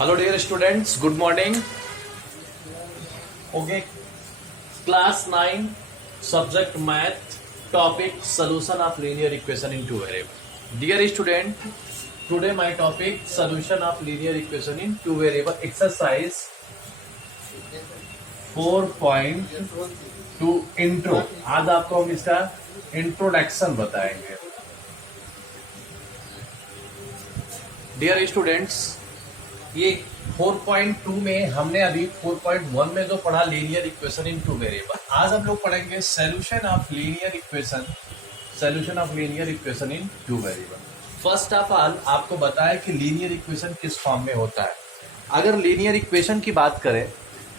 Hello dear students, good morning. Okay, class 9 subject math, topic solution of linear equation in two variable. Dear student, today my topic solution of linear equation in two variable, exercise 4.2 intro. आज आपको हम इसका introduction बताएंगे. Dear students, ये 4.2 में हमने अभी 4.1 में जो पढ़ा linear equation in two variable, आज हम लोग पढ़ेंगे solution of linear equation in two variable. First of all आपको बताया कि लीनियर इक्वेशन किस फॉर्म में होता है. अगर लीनियर इक्वेशन की बात करें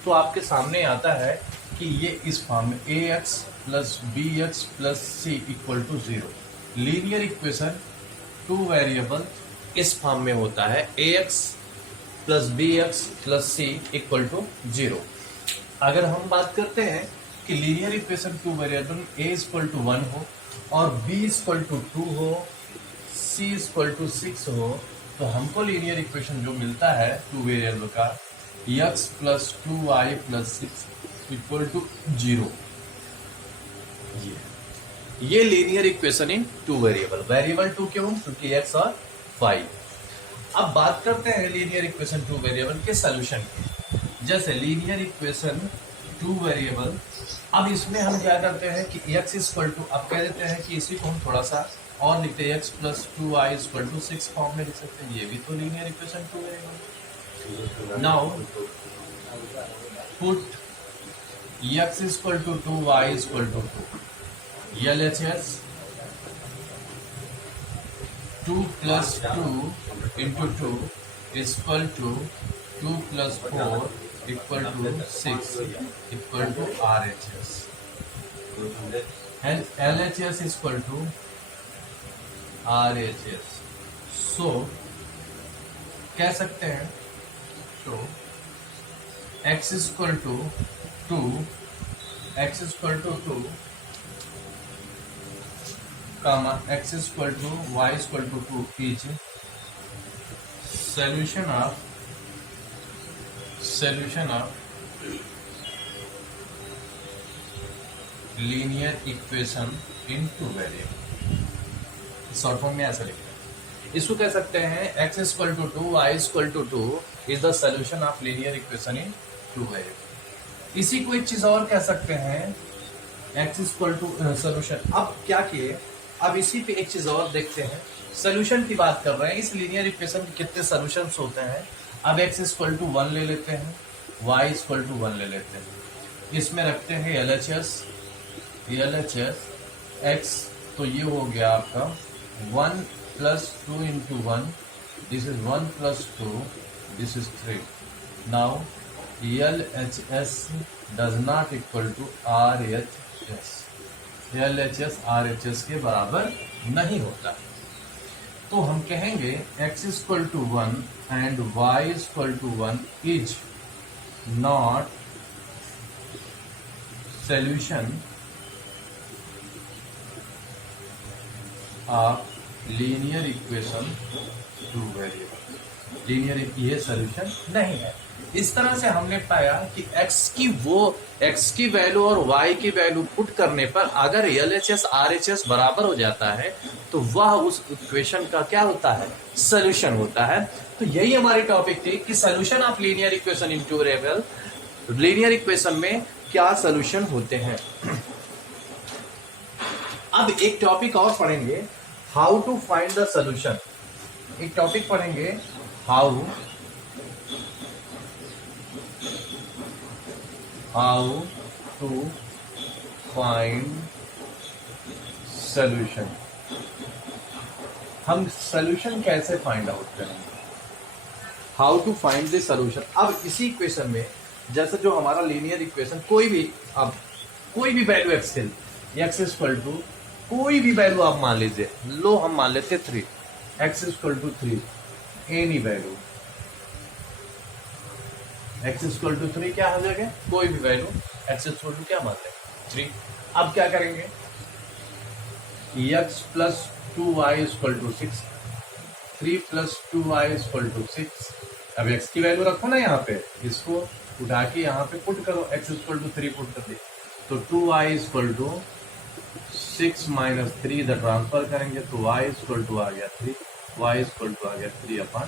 तो आपके सामने आता है कि ये इस फॉर्म में ax plus bx plus c equal to 0. Linear equation two variable इस फॉर्म में होता है ax plus bx plus c equal to 0. अगर हम बात करते हैं कि linear equation two variable a equal to 1 हो और b इक्वल टू 2 हो, c इक्वल टू 6 हो, तो हमको लीनियर इक्वेशन जो मिलता है टू वेरिएबल का x plus 2y plus 6 equal to 0. ये linear equation in two variable two क्यों? क्योंकि x और y. अब बात करते हैं लीनियर इक्वेशन टू वेरिएबल के सॉल्यूशन की. जैसे लीनियर इक्वेशन टू वेरिएबल, अब इसमें हम क्या करते हैं कि x इक्वल टू, अब कह देते हैं कि इसी को हम थोड़ा सा और लिखते हैं, x plus 2y equal to 6 form में लिख सकते हैं. ये भी तो linear equation two variable. Now put x equal to 2y equal to 2. LHS 2 plus 2 into 2 is equal to 2 plus 4 equal to 6 equal to RHS. And LHS is equal to RHS. So, कह सकते हैं तो x is equal to 2, x is equal to 2, comma x is equal to y is equal to 2 is solution of linear equation in two variable. Short form में ऐसा लिखते हैं. इसको कह सकते हैं x is equal to 2, y is equal to 2 is the solution of linear equation in two variable. इसी को एक चीज और कह सकते हैं, x is equal to solution. अब क्या किए, अब इसी पे एक चीज और देखते हैं. सोल्यूशन की बात कर रहे हैं, इस लीनियर इक्वेशन के कितने सॉल्यूशंस होते हैं. अब x इक्वल टू 1 ले लेते हैं, y इक्वल टू 1 ले लेते हैं. इसमें रखते हैं LHS x, तो ये हो गया आपका 1 plus 2 into 1, this is 1 plus 2, this is 3. Now LHS does not equal to RHS. LHS RHS के बराबर नहीं होता. तो हम कहेंगे x equal to 1 and y equal to 1 is not solution of linear equation two variable. Linear ये solution नहीं है. इस तरह से हमने पाया कि x की वैल्यू और y की वैल्यू पुट करने पर अगर LHS RHS बराबर हो जाता है तो वह उस इक्वेशन का क्या होता है, सॉल्यूशन होता है. तो यही हमारी टॉपिक थी कि solution of linear equation in two variable, linear equation में क्या सॉल्यूशन होते हैं. अब एक टॉपिक और पढ़ेंगे, how to find the solution. एक टॉपिक पढ़ेंगे, हाउ टू फाइंड सॉल्यूशन. हम सॉल्यूशन कैसे फाइंड आउट करेंगे, how to find the solution. अब इसी इक्वेशन में जैसे जो हमारा लीनियर इक्वेशन, कोई भी वैल्यू x इक्वल टू कोई भी वैल्यू आप मान लीजिए, लो हम मान लेते 3, x equal to 3, any value x equal to 3 क्या हो जाएगा, कोई भी वैल्यू x इक्वल टू क्या मान लेंगे 3. अब क्या करेंगे, x plus 2y equal to 6, 3 plus 2y is equal to 6. अब x की वैल्यू रखो ना यहाँ पे, इसको उठा के यहाँ पे पुट करो, x इक्वल टू 3 पुट कर दे तो 2y इक्वल टू 6 माइनस 3 इधर ट्रांसफर करेंगे तो y इक्वल टू आ गया 3, y इक्वल टू आ गया 3/।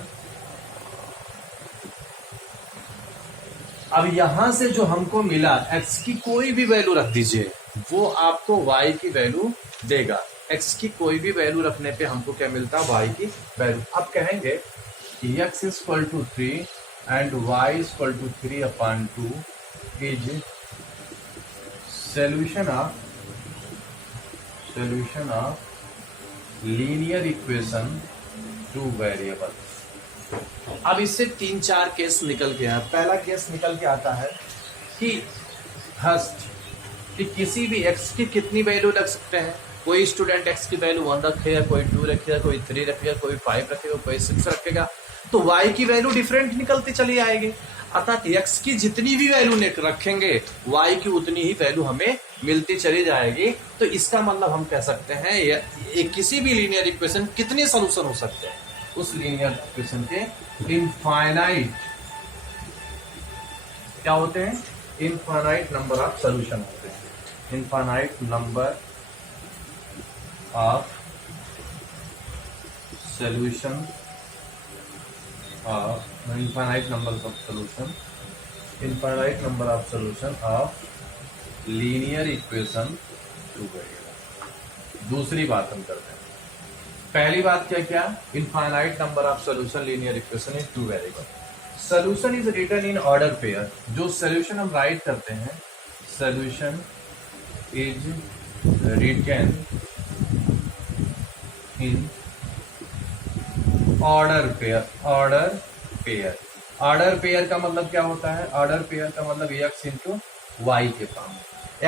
अब यहां से जो हमको मिला x की कोई भी वैल्यू रख दीजिए, वो आपको y की वैल्यू देगा। x की कोई भी वैल्यू रखने पे हमको क्या मिलता है, y की वैल्यू। अब कहेंगे कि x equal to 3 and y equal to 3/2 is solution of linear equation two variable. अब इससे 3-4 केस निकल के आया। पहला केस निकल के आता है कि फर्स्ट कि किसी भी x की कितनी वैल्यू रख सकते हैं। कोई स्टूडेंट x की वैल्यू 1 रखेगा, कोई 2 रखेगा, कोई 3 रखेगा, कोई 5 रखेगा, कोई 6 रखेगा, तो y की वैल्यू डिफरेंट निकलती चली आएगी। अर्थात x की जितनी भी वैल्यू रखेंगे y की उतनी ही वैल्यू हमें मिलती चली जाएगी। तो इसका मतलब हम कह सकते हैं ये किसी भी लीनियर इक्वेशन कितने सॉल्यूशन हो सकते हैं, उस लीनियर इक्वेशन के इनफाइनाइट क्या होते हैं, इनफाइनाइट नंबर ऑफ सॉल्यूशन होते हैं। Infinite number of solution of infinite numbers of solution, infinite number of solution of linear equation to variable। दूसरी बात हम करते हैं। पहली बात क्या क्या, infinite number of solution linear equation in two variable। solution is written in order pair। जो solution हम राइट करते हैं, solution is written in order pair का मतलब क्या होता है, ऑर्डर पेयर का मतलब x इंटू वाई के फॉर्म।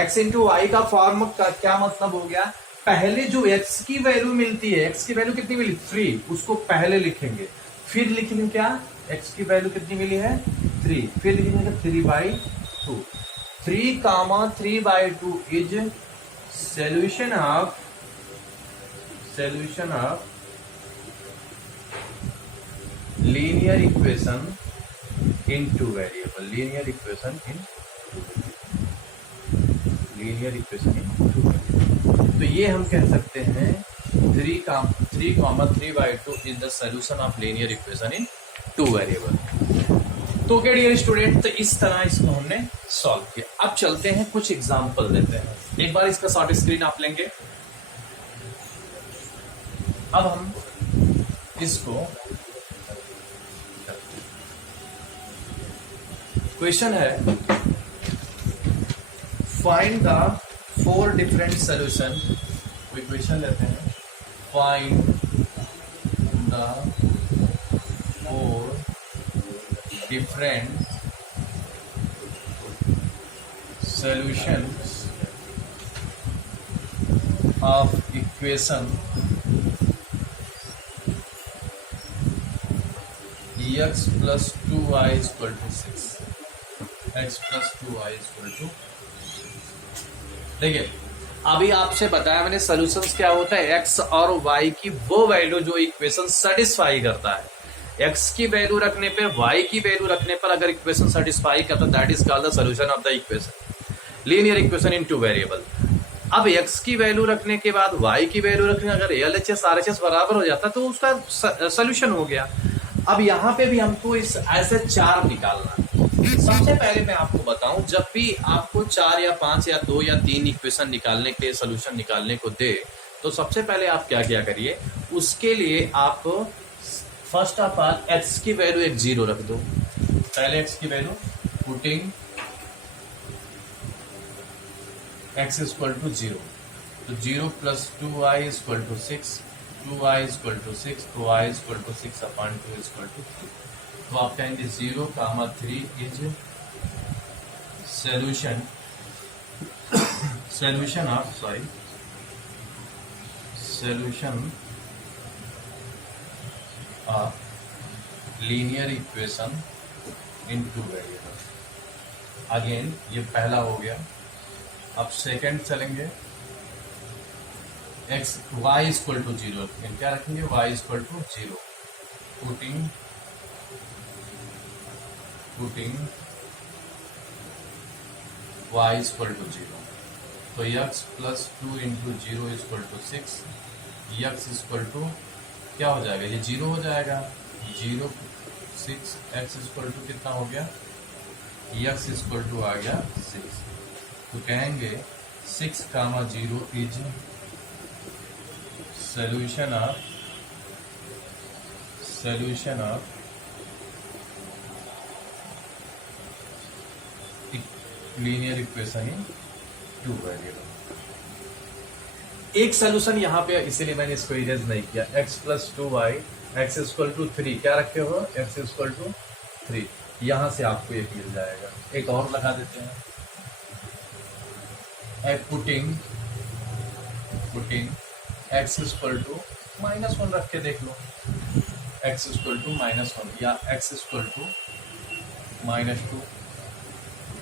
x इंटू वाई का फॉर्म का क्या मतलब हो गया, पहले जो x की वैल्यू मिलती है, x की वैल्यू कितनी मिली 3, उसको पहले लिखेंगे, फिर लिखेंगे क्या, x की वैल्यू कितनी मिली है 3, फिर लिखेंगे 3/2। 3/2 is solution of linear equation in two variable। linear equation in two। तो ये हम कह सकते हैं 3/2 is the solution of linear equation in two variable। तो क्या डियर स्टूडेंट, तो इस तरह इसको हमने सॉल्व किया। अब चलते हैं कुछ एग्जांपल देते हैं। एक बार इसका शॉर्ट स्क्रीन आप लेंगे। अब हम इसको क्वेश्चन है, फाइंड द 4 डिफरेंट सॉल्यूशन। कोई क्वेश्चन लेते हैं, find the 4 different solutions of equation x plus 2y equal to 6। x plus 2y equal to, देखिए अभी आपसे बताया मैंने सॉल्यूशंस क्या होता है, x और y की वो वैल्यू जो इक्वेशन सेटिस्फाई करता है। x की वैल्यू रखने पे, y की वैल्यू रखने पर अगर इक्वेशन सेटिस्फाई करता है, that is called the solution of the equation linear equation in two variable. अब x की वैल्यू रखने के बाद y की वैल्यू रखने, अगर LHS RHS बराबर हो जाता तो उसका सॉल्यूशन हो गया। अब यहाँ पे भी हमको इस ऐसे 4 निकालना है। सबसे पहले मैं आपको बताऊं, जब भी आपको 4 या 5 या 2 या 3 इक्वेशन निकालने के सॉल्यूशन निकालने को दे, तो सबसे पहले आप क्या क्या करिए, उसके लिए आप फर्स्ट ऑफ ऑल x की वैल्यू एक 0 रख दो। पहले x की value putting x equal to 0, तो 0 plus 2y equal to 6, 2y equal to 6, तो y equal to 6/2 equal to 3। तो आप कहेंगे 0,3 is solution of linear equation in two variables। Again ये पहला हो गया। अब सेकंड चलेंगे, y इक्वल टू 0 क्या रखेंगे, y equal to 0 putting putting y equal to 0, तो x plus 2 into 0 equal to 6, x equal to क्या हो जाएगा, ये 0 हो जाएगा, 0 6, x इक्वल टू कितना हो गया, x इक्वल टू आ गया 6, तो कहेंगे 6, 0 is solution of linear equation in 2 variable. एक सोल्यूशन यहाँ पे, इसीलिए मैंने इसको इरेज नहीं किया, x plus 2y, x equal to 3, क्या रखे हो, x इक्वल टू 3, यहां से आपको एक मिल जाएगा। एक और लगा देते हैं, पुटिंग x इक्वल टू -1 रख के देख लो, x इक्वल टू -1 या x इक्वल टू -2,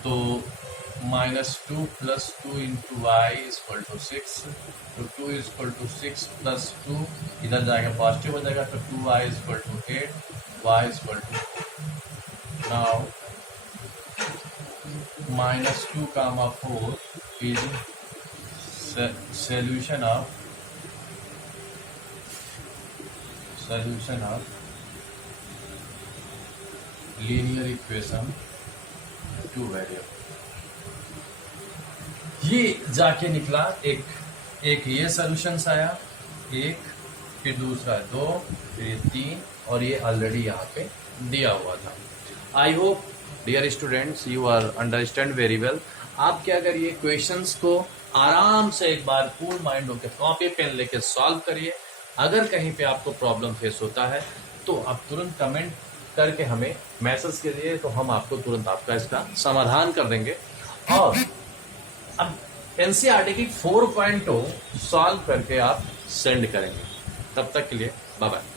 तो -2 plus 2 into y equal to 6, तो 2 इक्वल टू 6 प्लस 2 इधर जाएगा पॉजिटिव हो जाएगा, तो 2y equal to 8, y equal to, now -2, 4 is solution of linear equation 2 variable. ये जाके निकला एक ये सॉल्यूशंस आया, एक फिर दूसरा 2, फिर ये 3, और ये ऑलरेडी यहाँ पे दिया हुआ था। I hope dear students you are understand very well. आपके अगर ये क्वेश्चंस को आराम से एक बार कूल माइंड होकर कॉपी पेन लेके सॉल्व करिए। अगर कहीं पे आपको प्रॉब्लम फेस होता है तो आप तुरंत कमेंट करके हमें मैसेज कीजिए, तो हम आपको तुरंत आपका इसका समाधान कर देंगे। और अब एनसीईआरटी की 4.0 सॉल्व करके आप सेंड करेंगे। तब तक के लिए बाय बाय।